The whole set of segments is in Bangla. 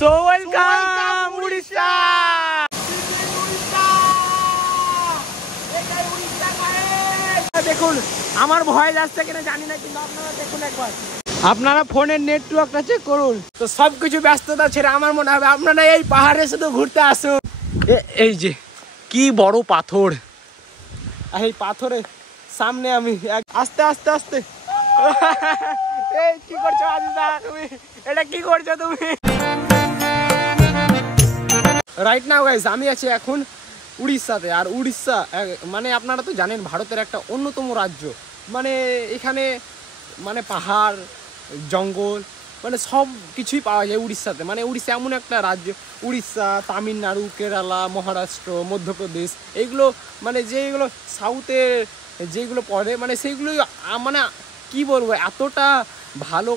So welcome Orissa. দেখুন আমার ভয় লাগছে কিনা জানি না, কিন্তু আপনারা দেখুন একবার, আপনারা ফোনের নেটওয়ার্কটা চেক করুন। তো সবকিছু ব্যস্ততা ছেড়ে আমার মনে হবে আপনারা এই পাহাড়ে শুধু ঘুরতে আসুন। এই যে কি বড় পাথর, এই পাথরের সামনে আমি আস্তে আস্তে আস্তে এই কি করছো আজিজা, তুমি এটা কি করছো তুমি? রাইট নাও গাইস আমি আছি এখন উড়িষ্যাতে। আর উড়িষ্যা মানে আপনারা তো জানেন ভারতের একটা অন্যতম রাজ্য। মানে এখানে মানে পাহাড় জঙ্গল মানে সব কিছুই পাওয়া যায় উড়িষ্যাতে। মানে উড়িষ্যা এমন একটা রাজ্য, উড়িষ্যা, তামিলনাড়ু, কেরালা, মহারাষ্ট্র, মধ্যপ্রদেশ, এইগুলো মানে যেগুলো সাউথের যেগুলো পড়ে মানে সেইগুলোই মানে কি বলবো এতটা ভালো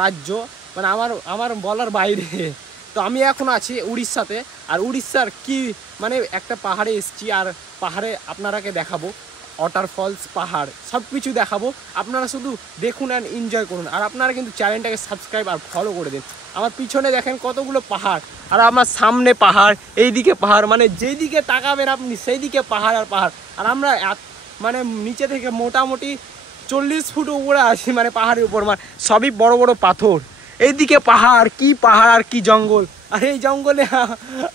রাজ্য, মানে আমার বলার বাইরে। তো আমি এখন আছি উড়িষ্যাতে। আর উড়িষ্যার কি মানে একটা পাহাড়ে এসেছি, আর পাহাড়ে আপনারাকে দেখাবো ওয়াটারফলস, পাহাড় সব কিছু দেখাবো। আপনারা শুধু দেখুন অ্যান্ড এনজয় করুন। আর আপনারা কিন্তু চ্যানেলটাকে সাবস্ক্রাইব আর ফলো করে দিন। আমার পিছনে দেখেন কতগুলো পাহাড়, আর আমার সামনে পাহাড়, এইদিকে পাহাড়, মানে যেদিকে তাকাবেন আপনি সেই দিকে পাহাড় আর পাহাড়। আর আমরা মানে নিচে থেকে মোটামুটি 40 ফুট উপরে আছি, মানে পাহাড়ের উপর, মানে সবই বড় বড় পাথর। এইদিকে পাহাড় আর কি জঙ্গল। আর এই জঙ্গলে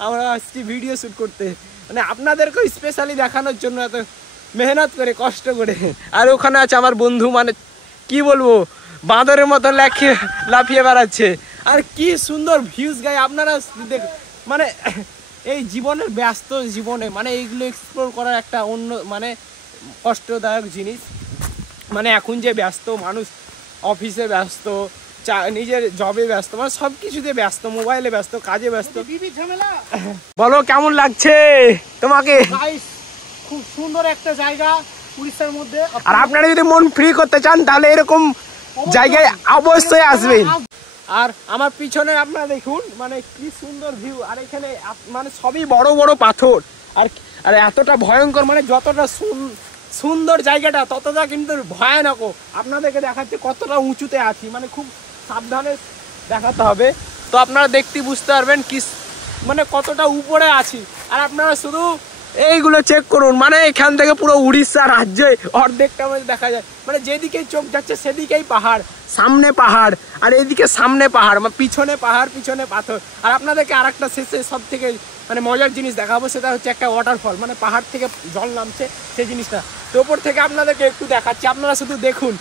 আমরা আসছি ভিডিও শ্যুট করতে, মানে আপনাদেরকেও স্পেশালি দেখানোর জন্য এত মেহনত করে কষ্ট করে। আর ওখানে আছে আমার বন্ধু, মানে কি বলবো বাঁদরের মতো লাফিয়ে বেড়াচ্ছে। আর কি সুন্দর ভিউজ গাই আপনারা মানে এই জীবনের ব্যস্ত জীবনে মানে এইগুলো এক্সপ্লোর করার একটা অন্য মানে কষ্টদায়ক জিনিস। মানে এখন যে ব্যস্ত মানুষ, অফিসে ব্যস্ত, নিজের জবে ব্যস্ত, মানে সব কিছুতে ব্যস্ত, মোবাইলে ব্যস্ত, কাজে ব্যস্ত। বলো কেমন লাগছে তোমাকে? খুব সুন্দর একটা জায়গা উড়িষ্যার মধ্যে। আর আপনারা যদি মন ফ্রি করতে চান তাহলে এরকম জায়গায় অবশ্যই আসবেন। আর আমার পিছনে আপনারা দেখুন মানে কি সুন্দর ভিউ। আর এখানে মানে সবই বড় বড় পাথর। আর এতটা ভয়ঙ্কর, মানে যতটা সুন্দর জায়গাটা ততটা কিন্তু ভয়ানক। আপনাদেরকে দেখাচ্ছে কতটা উঁচুতে আছি, মানে খুব সাবধানে দেখাতে হবে। তো আপনারা দেখতে বুঝতে পারবেন কি মানে কতটা উপরে আছি। আর আপনারা শুধু এইগুলো চেক করুন, মানে এখান থেকে পুরো উড়িষ্যা রাজ্যে অর্ধেকটা মধ্যে দেখা যায়। মানে যেদিকেই চোখ যাচ্ছে সেদিকেই পাহাড়, সামনে পাহাড়, আর এইদিকে সামনে পাহাড়, মানে পিছনে পাহাড়, পিছনে পাথর। আর আপনাদেরকে আর একটা শেষে সব থেকে মানে মজার জিনিস দেখাবো, সেটা হচ্ছে একটা ওয়াটারফল, মানে পাহাড় থেকে জল নামছে সেই জিনিসটা। তো ওপর থেকে আপনাদেরকে একটু দেখাচ্ছি, আপনারা শুধু দেখুন।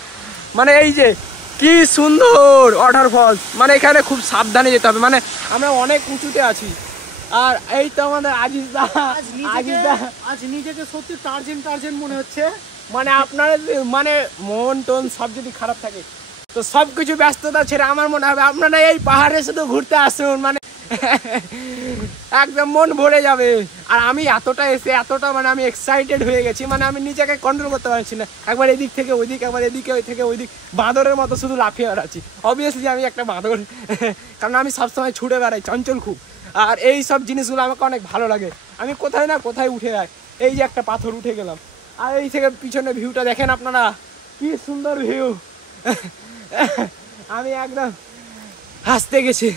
মানে এই যে কি সুন্দর ওয়াটারফল, মানে এখানে খুব সাবধানে যেতে হবে, মানে আমরা অনেক উঁচুতে আছি। আর এই তো আমাদের আজিজদা আজ নিজেকে সত্যি টার্জেন মনে হচ্ছে। মানে আপনার মানে মন টন সব যদি খারাপ থাকে তো সবকিছু ব্যস্ততা ছেড়ে আমার মনে হবে আপনারা এই পাহাড়ে শুধু ঘুরতে আসুন, মানে একদম মন ভরে যাবে। আর আমি এতটা মানে আমি এক্সাইটেড হয়ে গেছি, মানে আমি নিজেকে কন্ট্রোল করতে পারছি না। একবার এদিক থেকে ওইদিক, একবার এদিকে ওই থেকে ওইদিক, বাঁদরের মতো শুধু লাফিয়ে বেড়াচ্ছি। অবভিয়াসলি আমি একটা বাঁদর, কারণ আমি সবসময় ছুটে বেড়াই, চঞ্চল খুব। আর এই সব জিনিসগুলো আমাকে অনেক ভালো লাগে। আমি কোথায় না কোথায় উঠে যাই। এই যে একটা পাথর উঠে গেলাম, আর এই থেকে পিছনে ভিউটা দেখেন আপনারা, কি সুন্দর ভিউ। আমি একদম হাসতে গেছি।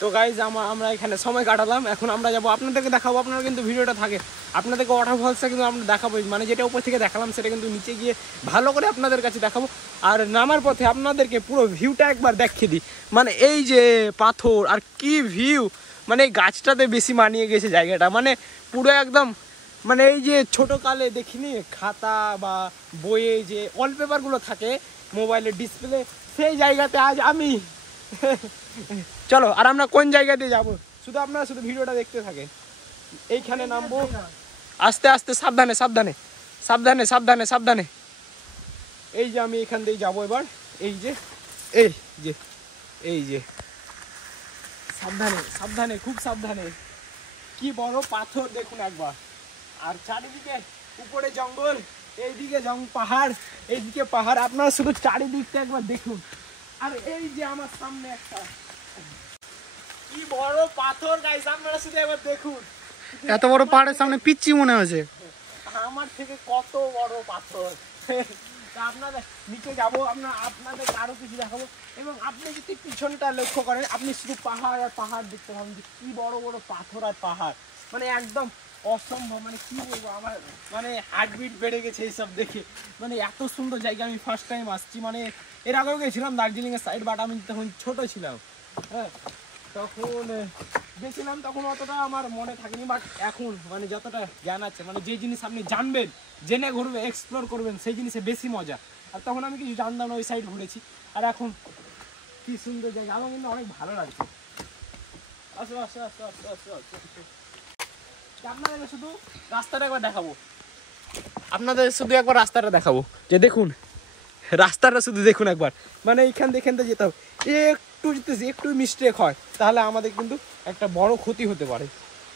তো গাইজ আমরা এখানে সময় কাটালাম, এখন আমরা যাবো, আপনাদেরকে দেখাবো। আপনারা কিন্তু ভিডিওটা থাকে, আপনাদেরকে ওয়াটারফলসটা কিন্তু আমরা দেখাবো, মানে যেটা উপর থেকে দেখালাম সেটা কিন্তু নিচে গিয়ে ভালো করে আপনাদের কাছে দেখাবো। আর নামার পথে আপনাদেরকে পুরো ভিউটা একবার দেখিয়ে দিই, মানে এই যে পাথর আর কি ভিউ, মানে এই গাছটাতে বেশি মানিয়ে গেছে জায়গাটা, মানে পুরো একদম মানে এই যে ছোটোকালে দেখিনি খাতা বা বইয়ে যে ওয়ালপেপারগুলো থাকে মোবাইলের ডিসপ্লে, সেই জায়গাতে আজ আমি। চলো, আর আমরা কোন জায়গাতে যাব শুধু আপনারা শুধু ভিডিওটা দেখতে থাকেন। এইখানে নামবো আস্তে আস্তে, সাবধানে সাবধানে সাবধানে সাবধানে সাবধানে। এই যে আমি এখান দিয়ে যাবো এবার, এই যে এই যে সাবধানে সাবধানে খুব সাবধানে। কি বড় পাথর দেখুন একবার। আর চারিদিকে উপরে জঙ্গল, এইদিকে পাহাড়, এইদিকে পাহাড়, আপনারা শুধু চারিদিকটা একবার দেখুন। আর এই যে আমার সামনে একটা কি বড় পাথর গাইস, আপনারা শুধু একবার দেখুন। এত বড় পাহাড়ের সামনে পিচ্চি মনে হচ্ছে। আমার থেকে কত বড় পাথর, তা আপনাদের নিচে যাবো, আপনাদের আরো কিছু দেখাবো। এবং আপনি যদি পিছনটা লক্ষ্য করেন, আপনি শুধু পাহাড় আর পাহাড় দেখতে পাবেন, যে কি বড় বড় পাথর আর পাহাড়, মানে একদম অসম্ভব। মানে কি বলবো, আমার মানে হার্টবিট বেড়ে গেছে এইসব দেখে। মানে এত সুন্দর জায়গা, আমি ফার্স্ট টাইম আসছি। মানে এর আগেও গেছিলাম দার্জিলিং এর সাইড, বাট আমি তখন ছোট ছিলাম। হ্যাঁ, তখন গেছিলাম, তখন অতটা আমার মনে থাকেনি। বাট এখন মানে যতটা জ্ঞান আছে, মানে যে জিনিস আপনি জানবেন, জেনে ঘুরবে, এক্সপ্লোর করবেন, সেই জিনিসে বেশি মজা। আর তখন আমি কিছু জানতাম না, ওই সাইড ঘুরেছি। আর এখন কি সুন্দর জায়গা, আমার কিন্তু অনেক ভালো লাগছে। আসো আসো আসো আসো আসো আসো। আপনাদের শুধু রাস্তাটা একবার দেখাবো, আপনাদের শুধু একবার রাস্তাটা দেখাবো, যে দেখুন রাস্তাটা শুধু দেখুন একবার। মানে এইখান থেকে যেতে হবে, একটু মিস্টেক হয় তাহলে আমাদের কিন্তু একটা বড় ক্ষতি হতে পারে।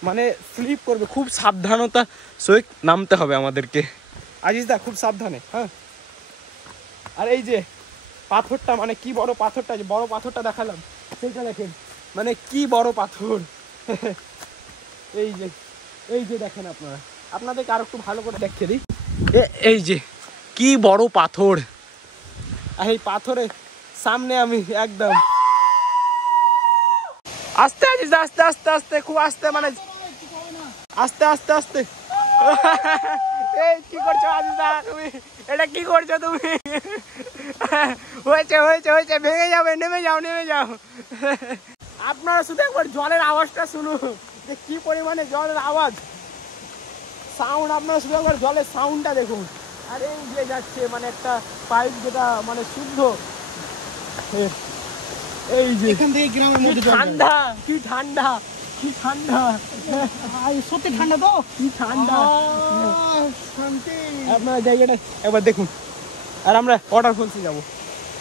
মানে স্লিপ করবে, খুব সাবধানতা সহিত নামতে হবে আমাদেরকে। আজিজ দা, খুব সাবধানে। হ্যাঁ, আর এই যে পাথরটা, মানে কি বড় পাথরটা, যে বড় পাথরটা দেখালাম, সেইটা দেখেন, মানে কি বড় পাথর। এই যে দেখেন, আপনাদেরকে আরো একটু ভালো করে দেখিয়ে দিই। এই যে কি বড় পাথর, আর এই পাথরের সামনে আমি একদম আস্তে আজিজ, আস্তে আস্তে আস্তে, খুব আস্তে, মানে আস্তে আস্তে আস্তে। এই কি করছো আজিজা তুমি, এটা কি করছো তুমি? হয়েছে হয়েছে হয়েছে, ভেঙে যাবে, নেমে যাও নেমে যাও। আপনারা শুধু একবার জলের আওয়াজটা শুনুন, যে কি পরিমাণে জলের আওয়াজ, সাউন্ড। আপনারা শুধু একবার জলের সাউন্ডটা দেখুন। আর এই যে যাচ্ছে, মানে একটা পাইপ, যেটা মানে শুদ্ধ। এই যে এখান থেকে গ্রামের মধ্যে ঠান্ডা, কি ঠান্ডা, কি ঠান্ডা, সত্যি ঠান্ডা তো, কি ঠান্ডা। শান্তি। আপনারা জায়গাটা একবার দেখুন। আর আমরা ওয়াটারফলসে যাবো,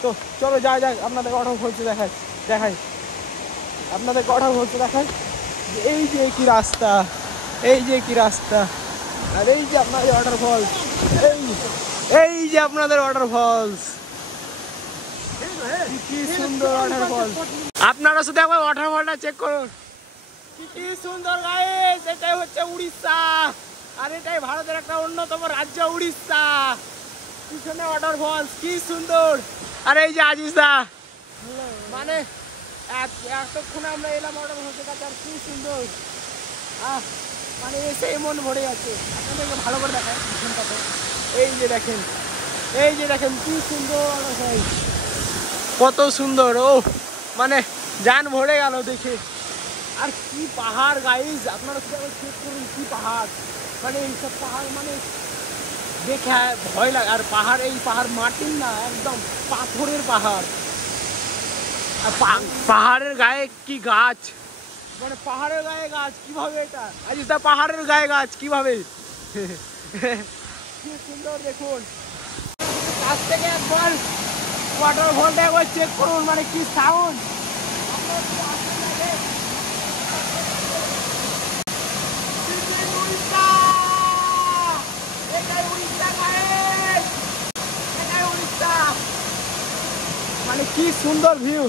তো চলো যাই যাক, আপনাদের ওয়াটারফলসে দেখাই আপনাদের ওয়াটারফলসে দেখাই। এই যে কি রাস্তা, এই যে কি রাস্তা, আর এই যে আপনাদের ওয়াটারফলস, এই যে আপনাদের ওয়াটারফলস, কি সুন্দর ওয়াটারফলস। আপনারা শুধু একবার ওয়াটারফলটা চেক করুন, কি সুন্দর গাইস। এটাই হচ্ছে উড়িষ্যা, আর এটাই ভারতের একটা অন্যতম রাজ্য উড়িষ্যা। পিছনে ওয়াটারফলস, কি সুন্দর। আর এই যে আজিজ দা, মানে এতক্ষণ আমরা এলাম ওয়াটারফলসের কাছে, আর কি সুন্দর। মানে এসেই মন ভরে যাচ্ছে। আপনাদেরকে ভালো করে দেখায় পিছনটাতে, এই যে দেখেন কি সুন্দর, কত সুন্দর। ও মানে জান ভরে গেল দেখে। আর কি পাহাড় গাইজ, আপনারা শুধু চেক করুন, কি পাহাড়। মানে এইসব পাহাড় মানে দেখে ভয় লাগে। আর পাহাড়, এই পাহাড় মাটির না, একদম পাথরের পাহাড়। আর পাহাড়ের গায়ে কি গাছ, মানে পাহাড়ের গায়ে গাছ কিভাবে, এটা আজিজ দা পাহাড়ের গায়ে গাছ কিভাবে। কি সুন্দর দেখুন, কাছ থেকে একবার ওয়াটারফলটা একবার চেক করুন, মানে কি সাউন্ড। মানে কি সুন্দর ভিউ,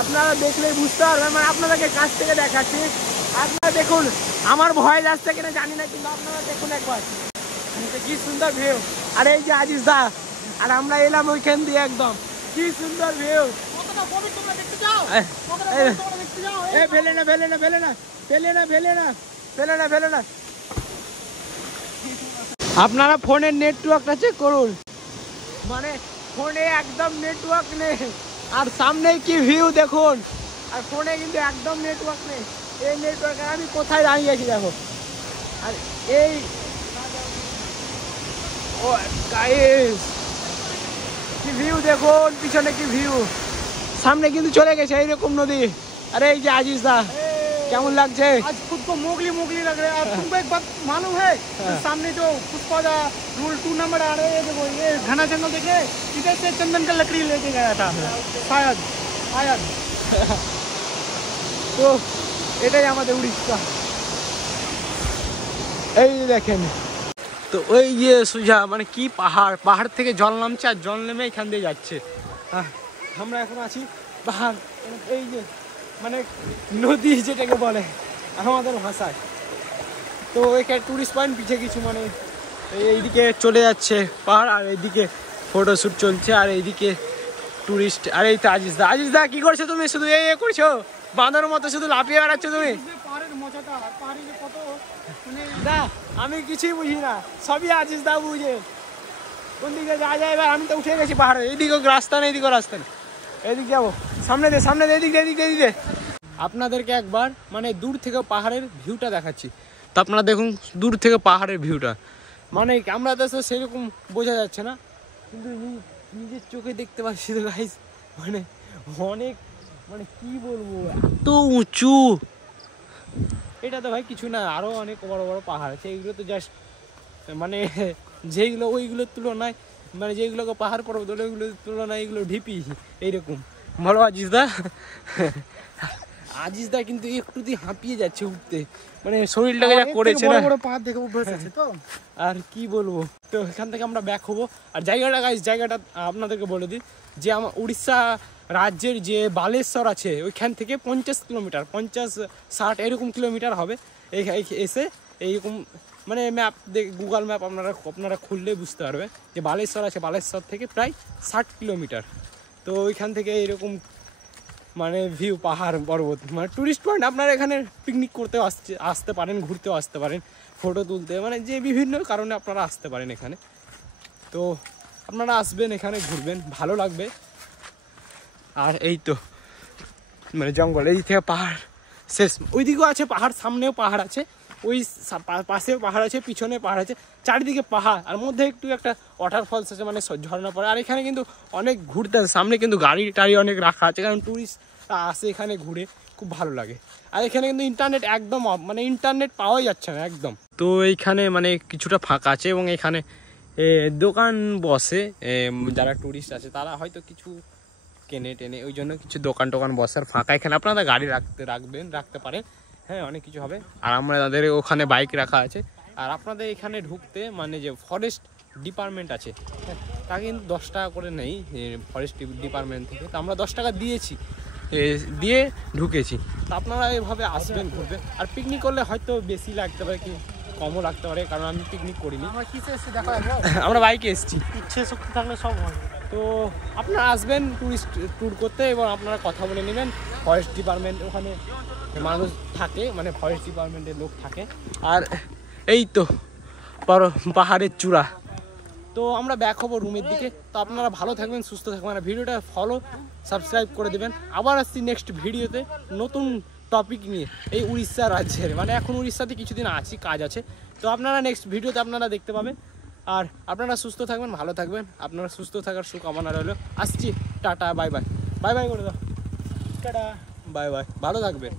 আপনারা দেখলেই বুঝতে পারবেন। মানে আপনাদেরকে কাছ থেকে দেখাচ্ছি, আপনারা দেখুন। আমার ভয় যাচ্ছে কিনা জানি না, কিন্তু আপনারা দেখুন একবার, কি সুন্দর ভিউ। আর এই যে আজিজ দা, আর আমরা এলাম ওইখান দিয়ে, একদম কি সুন্দর ভিউ। আপনারা ফোনের নেটওয়ার্কটা চেক করুন, মানে ফোনে একদম নেটওয়ার্ক নেই। আর সামনে কি ভিউ দেখুন, আর ফোনে কিন্তু একদম নেটওয়ার্ক নেই। এই নেটওয়ার্ক, আমি কোথায় দাঁড়িয়ে আছি দেখো। আর এই ও গাইস, কি ভিউ দেখুন, পিছনে কি ভিউ, সামনে কিন্তু চলে গেছে এইরকম নদী। আরে এই যে আজিজ দা, কেমন লাগছে? आज खुद को मोगली मोगली लग रहा है। और तुमको एक बात मालूम है, सामने जो पुष्पा दा रूल 2 नंबर आ रहे हैं, देखो ये घना जंगल देखे, इधर से चंदन का लकड़ी लेके गया था शायद। তো এটাই আমাদের উড়িষ্যা। এই যে দেখেন, তো ওই যে সোজা মানে কি পাহাড়, পাহাড় থেকে জল নামছে, আর জল নেমে এখান দিয়ে যাচ্ছে। আমরা এখন আছি পাহাড়, এই যে মানে নদী যেটাকে বলে আমাদের ভাষায়। তো এখানে টুরিস্ট পয়েন্ট পিছিয়ে কিছু মানে এইদিকে চলে যাচ্ছে পাহাড়, আর এইদিকে ফটোশ্যুট চলছে, আর এইদিকে টুরিস্ট। আর এই তো আজিজ দা কি করছো তুমি? শুধু এই করছো, বাঁধার মতো শুধু লাফিয়ে বেড়াচ্ছ তুমি। পাহাড়ের মজাটা, পাহাড়ে যে কত মানে না আমি কিছুই বুঝি না, সবই আজিজ দা বুঝে। কোন দিকে যাওয়া যায় এবার? আমি তো উঠে গেছি পাহাড়ে, এইদিকে রাস্তা নেই, এইদিকে রাস্তা নেই, এইদিকে যাবো, সামনে দে এদিকে। আপনাদেরকে একবার মানে দূর থেকে পাহাড়ের ভিউটা দেখাচ্ছি, তো আপনারা দেখুন দূর থেকে পাহাড়ের ভিউটা, মানে আমরা তো সেরকম বোঝা যাচ্ছে না, কিন্তু নিজের চোখে দেখতে পাচ্ছি তো গাইস, মানে অনেক, মানে কি বলবো, এত উঁচু। এটা তো ভাই কিছু না, আরো অনেক বড় বড় পাহাড় আছে, এইগুলো তো জাস্ট মানে যেগুলো ওইগুলোর তুলনায়, মানে যেগুলোকে পাহাড় পর্বত ওইগুলোর তুলনায় এগুলো ঢিপি এইরকম। ভালো আজিজ দা কিন্তু একটু দিয়ে হাঁপিয়ে যাচ্ছে উঠতে, মানে শরীরটাকে যা করেছে না, বড় পাহাড় দেখে অভ্যাস আছে তো। আর কি বলবো। তো এখান থেকে আমরা ব্যাক হবো। আর জায়গাটা আপনাদেরকে বলে দিই যে আমার উড়িষ্যা রাজ্যের যে বালেশ্বর আছে ওইখান থেকে 50 কিলোমিটার, 50-60 এরকম কিলোমিটার হবে। এসে এইরকম মানে ম্যাপ গুগল ম্যাপ আপনারা খুললে বুঝতে পারবে যে বালেশ্বর আছে, বালেশ্বর থেকে প্রায় 60 কিলোমিটার। তো ওইখান থেকে এইরকম মানে ভিউ, পাহাড় পর্বত, মানে টুরিস্ট পয়েন্ট। আপনারা এখানে পিকনিক করতেও আসতে পারেন, ঘুরতেও আসতে পারেন, ফটো তুলতে, মানে যে বিভিন্ন কারণে আপনারা আসতে পারেন এখানে। তো আপনারা আসবেন, এখানে ঘুরবেন, ভালো লাগবে। আর এই তো মানে জঙ্গল, এই থেকে পাহাড় শেষ, ওইদিকেও আছে পাহাড়, সামনেও পাহাড় আছে, ওই পাশেও পাহাড় আছে, পিছনে পাহাড় আছে, চারিদিকে পাহাড়, আর মধ্যে একটু একটা ওয়াটারফলস আছে, মানে ঝর্ণা পড়ে। আর এখানে কিন্তু অনেক ঘুরতে আছে, সামনে কিন্তু গাড়ি টাড়ি অনেক রাখা আছে, কারণ টুরিস্ট আসে এখানে ঘুরে, খুব ভালো লাগে। আর এখানে কিন্তু ইন্টারনেট একদম মানে ইন্টারনেট পাওয়াই যাচ্ছে না একদম। তো এইখানে মানে কিছুটা ফাঁকা আছে, এবং এখানে দোকান বসে, যারা টুরিস্ট আছে তারা হয়তো কিছু কেনে টেনে, ওই জন্য কিছু দোকান টোকান বসার ফাঁকা এখানে আপনারা গাড়ি রাখতে পারেন, হ্যাঁ অনেক কিছু হবে। আর আমাদের ওখানে বাইক রাখা আছে। আর আপনাদের এখানে ঢুকতে মানে যে ফরেস্ট ডিপার্টমেন্ট আছে, তা কিন্তু 10 টাকা করে নেই ফরেস্ট ডিপার্টমেন্ট থেকে, তো আমরা 10 টাকা দিয়ে ঢুকেছি। তো আপনারা এভাবে আসবেন, ঘুরবেন। আর পিকনিক করলে হয়তো বেশি লাগতে পারে, কি কমও লাগতে পারে, কারণ আমি পিকনিক করিনি, আমরা কিসে এসেছি দেখা আমরা বাইকে এসেছি। ইচ্ছে শক্তি থাকলে সব হয়। তো আপনারা আসবেন টুরিস্ট ট্যুর করতে, এবং আপনারা কথা বলে নেবেন। ফরেস্ট ডিপার্টমেন্ট ওখানে মানুষ থাকে, মানে ফরেস্ট ডিপার্টমেন্টের লোক থাকে। আর এই তো পাহাড়ের চূড়া। তো আমরা ব্যাক হবো রুমের দিকে। তো আপনারা ভালো থাকবেন, সুস্থ থাকবেন, আর ভিডিওটা সাবস্ক্রাইব করে দেবেন। আবার আসছি নেক্সট ভিডিওতে নতুন টপিক নিয়ে, এই উড়িষ্যা রাজ্যের, মানে এখন উড়িষ্যাতে কিছুদিন আছি, কাজ আছে। তো আপনারা নেক্সট ভিডিওতে আপনারা দেখতে পাবেন। আর আপনারা সুস্থ থাকবেন, ভালো থাকবেন, আপনারা সুস্থ থাকার শুভকামনা রইল। আসছি, টাটা, বাই বাই করে দাও, টাটা, বাই বাই, ভালো থাকবেন।